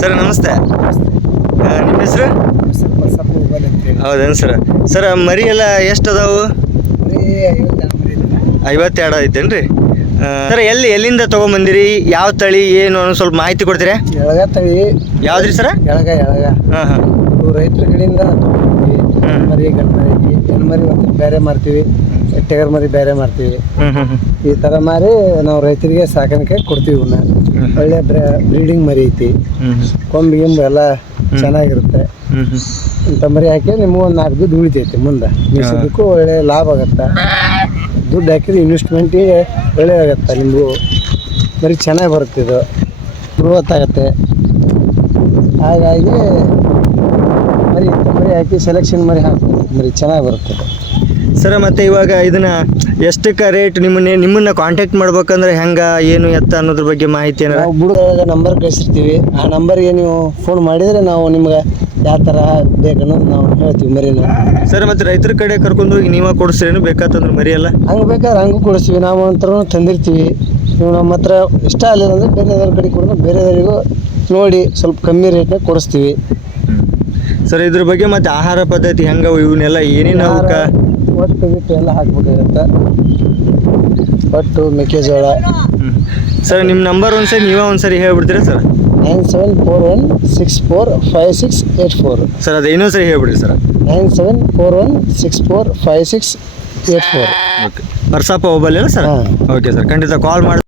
Sir ನಮಸ್ತೆ. ನಿಮ್ಮ ಹೆಸರು? ಹೌದೇನು ಸರ್? ಸರ್ ಮರಿ ಎಲ್ಲ ಎಷ್ಟು ಅದಾವು? 52 ಐತೇನು ರೀ? ಸರ್ ಎಲ್ಲಿಂದ ತೊಗೊಂಬಂದಿರಿ? ಯಾವ ತಳಿ ಏನು ಅನ್ನೋ ಸ್ವಲ್ಪ ಮಾಹಿತಿ ಕೊಡ್ತೀರಾ? ಎಳಗ ತಳಿ. ಯಾವ್ದ್ರಿ ಸರ್? ಎಳಗ. ಹಾಂ ಹಾಂ. ರೈತರ ಕಡೆಯಿಂದ ತೊಗೊಂಡ್ವಿ. ಮರಿ ಗಂಡು ಮರಿ ಹೆಣ್ಣು ಮರಿ ಒಂದು ಬೇರೆ ಮಾರ್ತೀವಿ, ಟಗರ್ ಮರಿ ಬೇರೆ ಮಾರ್ತೀವಿ. ಈ ಥರ ಮಾರಿ ನಾವು ರೈತರಿಗೆ ಸಾಕಾಣಿಕೆ ಕೊಡ್ತೀವಿ. ಇವನ್ನ ಒಳ್ಳೆ ಬ್ರೀಡಿಂಗ್ ಮರಿ ಐತಿ, ಕೊಂಬು ಗಿಂಬು ಎಲ್ಲ ಚೆನ್ನಾಗಿರುತ್ತೆ. ಇಂಥ ಮರಿ ಹಾಕಿ ನಿಮ್ಗೆ ಒಂದು 4 ದುಡ್ಡು ಉಳಿತೈತಿ. ಮುಂದೆ ನಿಸದಕ್ಕೂ ಒಳ್ಳೆ ಲಾಭ ಆಗುತ್ತೆ. ದುಡ್ಡು ಹಾಕಿದ್ರೆ ಇನ್ವೆಸ್ಟ್ಮೆಂಟಿಗೆ ಒಳ್ಳೆಯದಾಗತ್ತೆ. ನಿಮಗೂ ಮರಿ ಚೆನ್ನಾಗಿ ಬರುತ್ತೆ, ಇದು ಗ್ರೋತ್ ಆಗುತ್ತೆ. ಹಾಗಾಗಿ ಮರಿ ಹಾಕಿ ಸೆಲೆಕ್ಷನ್ ಮರಿ ಹಾಕ್ಬೇಕು, ಮರಿ ಚೆನ್ನಾಗಿ ಬರುತ್ತೆ. ಸರ್ ಮತ್ತು ಇವಾಗ ಇದನ್ನು ಎಷ್ಟಕ್ಕೆ ರೇಟ್ ನಿಮ್ಮನ್ನು ಕಾಂಟ್ಯಾಕ್ಟ್ ಮಾಡ್ಬೇಕಂದ್ರೆ ಹೆಂಗೆ ಏನು ಎತ್ತ ಅನ್ನೋದ್ರ ಬಗ್ಗೆ ಮಾಹಿತಿ ಏನಾರ? ನಾವು ಬುಡದಾಗ ನಂಬರ್ ಕಳಿಸಿರ್ತೀವಿ. ಆ ನಂಬರ್ಗೆ ನೀವು ಫೋನ್ ಮಾಡಿದರೆ ನಾವು ನಿಮ್ಗೆ ಯಾವ ಥರ ಬೇಕನ್ನೋದು ನಾವು ಹೇಳ್ತೀವಿ ಮರಿನ. ಸರ್ ಮತ್ತು ರೈತರ ಕಡೆ ಕರ್ಕೊಂಡೋಗಿ ನೀವೇ ಕೊಡಿಸ್ತೀರೇನು ಬೇಕಾತಂದ್ರೆ ಮರಿ ಎಲ್ಲ? ಹಂಗೆ ಬೇಕಾದ್ರೆ ಹಂಗೂ ಕೊಡಿಸ್ತೀವಿ. ನಾವು ಒಂಥರ ತಂದಿರ್ತೀವಿ. ನೀವು ನಮ್ಮ ಹತ್ರ ಇಷ್ಟ ಆಗಲಿಲ್ಲ ಅಂದರೆ ಬೇರೆದವ್ರ ಕಡೆ ಕೊಡೋದು, ಬೇರೆದವರಿಗೂ ನೋಡಿ ಸ್ವಲ್ಪ ಕಮ್ಮಿ ರೇಟ್ನಾಗ ಕೊಡಿಸ್ತೀವಿ. ಸರ್ ಇದ್ರ ಬಗ್ಗೆ ಮತ್ತು ಆಹಾರ ಪದ್ಧತಿ ಹೆಂಗೆ ಇವನ್ನೆಲ್ಲ ಏನೇನು ಅವಕ್ಕೆ ಒಟ್ಟು ಬಿಟ್ಟು ಎಲ್ಲ ಹಾಕ್ಬೇಕಾಗತ್ತೆ. ಒಟ್ಟು ಮೆಕ್ಕೆಜೋಳ. ಸರ್ ನಿಮ್ಮ ನಂಬರ್ ಒಂದ್ಸರಿ ನೀವೇ ಒಂದ್ಸರಿ ಹೇಳ್ಬಿಡ್ತೀರಾ ಸರ್? 9741645684. ಸರ್ ಅದು ಇನ್ನೊಂದು ಸರಿ ಹೇಳ್ಬಿಡ್ರಿ ಸರ್. 9741645684. ಓಕೆ. ಬರ್ಸಪ್ಪ ಹೋಗಲ್ಲ ಸರ್? ಓಕೆ ಸರ್, ಖಂಡಿತ ಕಾಲ್ ಮಾಡಿ.